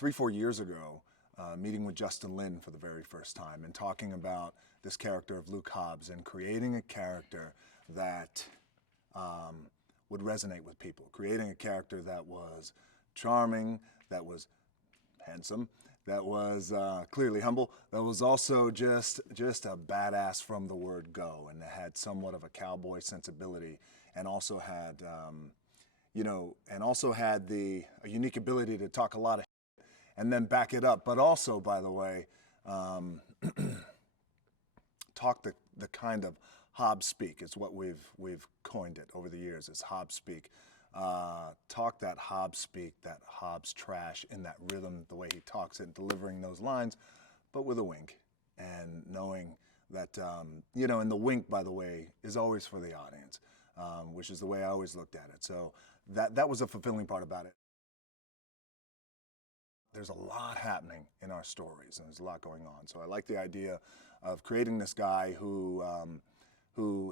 3-4 years ago, meeting with Justin Lin for the very first time and talking about this character of Luke Hobbs and creating a character that would resonate with people, creating a character that was charming, that was handsome, that was clearly humble, that was also just a badass from the word go, and that had somewhat of a cowboy sensibility, and also had, a unique ability to talk a lot of shit and then back it up, but also, by the way, talk the kind of Hobbs speak is what we've coined it over the years. It's Hobbs speak. Talk that Hobbs speak, that Hobbs trash in that rhythm, the way he talks it, delivering those lines, but with a wink, and knowing that and the wink, by the way, is always for the audience, which is the way I always looked at it. So that was a fulfilling part about it. There's a lot happening in our stories, and there's a lot going on. So I like the idea of creating this guy who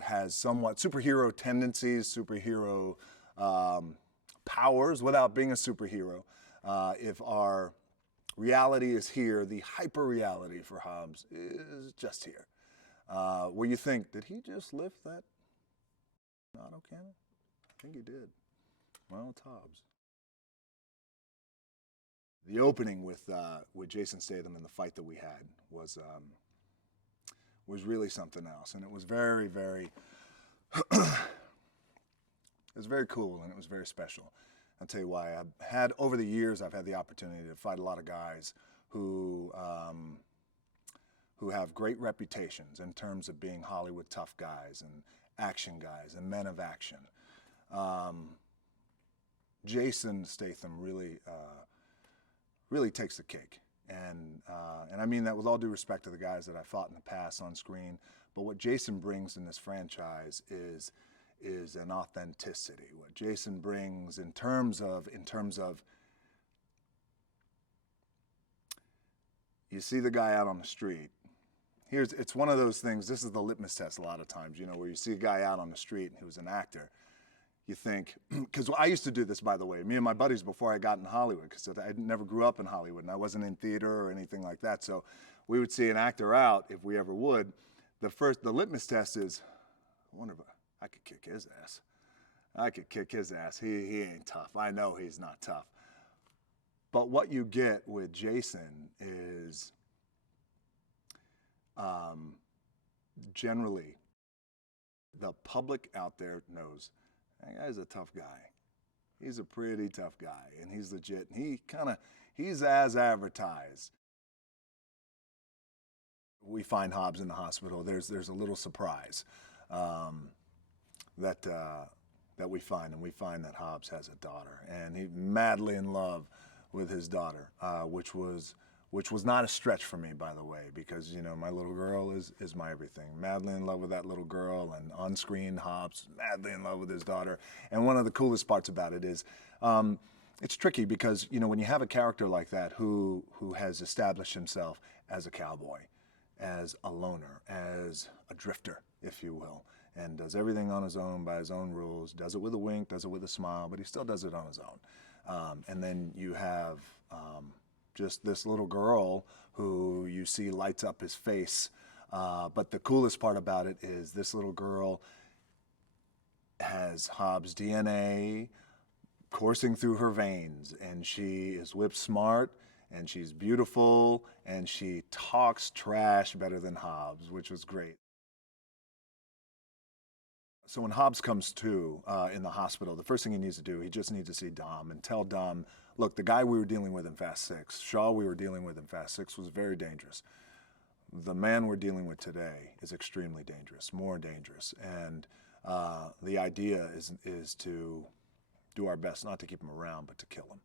has somewhat superhero tendencies, superhero powers without being a superhero. If our reality is here, the hyper reality for Hobbs is just here. Where you think, did he just lift that auto cannon? I think he did. Well, it's Hobbs. The opening with Jason Statham and the fight that we had was really something else, and it was very, very it was very cool, and it was very special. I'll tell you why. Over the years, I've had the opportunity to fight a lot of guys who have great reputations in terms of being Hollywood tough guys and action guys and men of action. Jason Statham really takes the cake, and I mean that with all due respect to the guys that I fought in the past on screen. But what Jason brings in this franchise is an authenticity. What Jason brings in terms of you see the guy out on the street. It's one of those things. This is the litmus test a lot of times, where you see a guy out on the street and who's an actor. You think, because I used to do this, by the way, me and my buddies before I got in Hollywood, because I never grew up in Hollywood and I wasn't in theater or anything like that. So we would see an actor out, if we ever would. The litmus test is, I wonder if I could kick his ass. I could kick his ass. He ain't tough. I know he's not tough. But what you get with Jason is generally the public out there knows that guy's a tough guy. He's a pretty tough guy, and he's legit. And he's as advertised. We find Hobbs in the hospital. There's a little surprise that we find, and we find that Hobbs has a daughter, and he's madly in love with his daughter, which was not a stretch for me, by the way, because my little girl is my everything. Madly in love with that little girl, and on screen Hobbs madly in love with his daughter. And one of the coolest parts about it is it's tricky because when you have a character like that who has established himself as a cowboy, as a loner, as a drifter, if you will, and does everything on his own by his own rules, does it with a wink, does it with a smile, but he still does it on his own. And then you have just this little girl who you see lights up his face. But the coolest part about it is this little girl has Hobbs DNA coursing through her veins, and she is whip smart, and she's beautiful, and she talks trash better than Hobbs, which was great. So when Hobbs comes to in the hospital, the first thing he needs to do, he just needs to see Dom and tell Dom, look, the guy we were dealing with in Fast 6, Shaw we were dealing with in Fast 6 was very dangerous. The man we're dealing with today is extremely dangerous, more dangerous. And the idea is to do our best not to keep him around, but to kill him.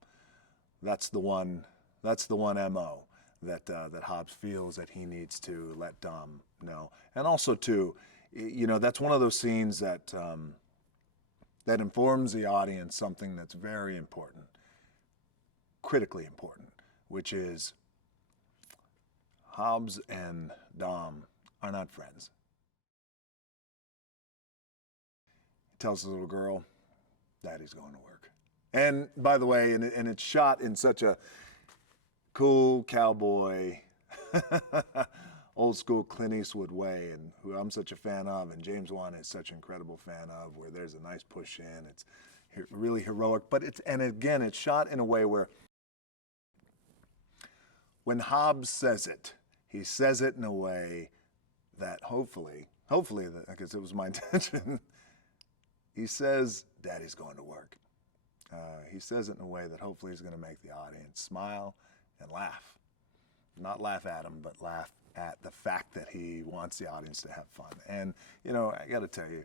That's the one MO that Hobbs feels that he needs to let Dom know. And also too, that's one of those scenes that informs the audience something that's very important, critically important, which is Hobbs and Dom are not friends. He tells the little girl, Daddy's going to work. And by the way, and it's shot in such a, cool cowboy, old school Clint Eastwood way, and who I'm such a fan of, and James Wan is such an incredible fan of, where there's a nice push in. It's really heroic, but it's shot in a way where when Hobbs says it, he says it in a way that hopefully, because it was my intention, he says, Daddy's going to work. He says it in a way that hopefully is going to make the audience smile and laugh. Not laugh at him, but laugh at the fact that he wants the audience to have fun. And, you know, I got to tell you,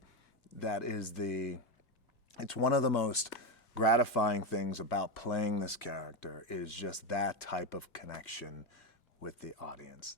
it's one of the most gratifying things about playing this character is just that type of connection with the audience.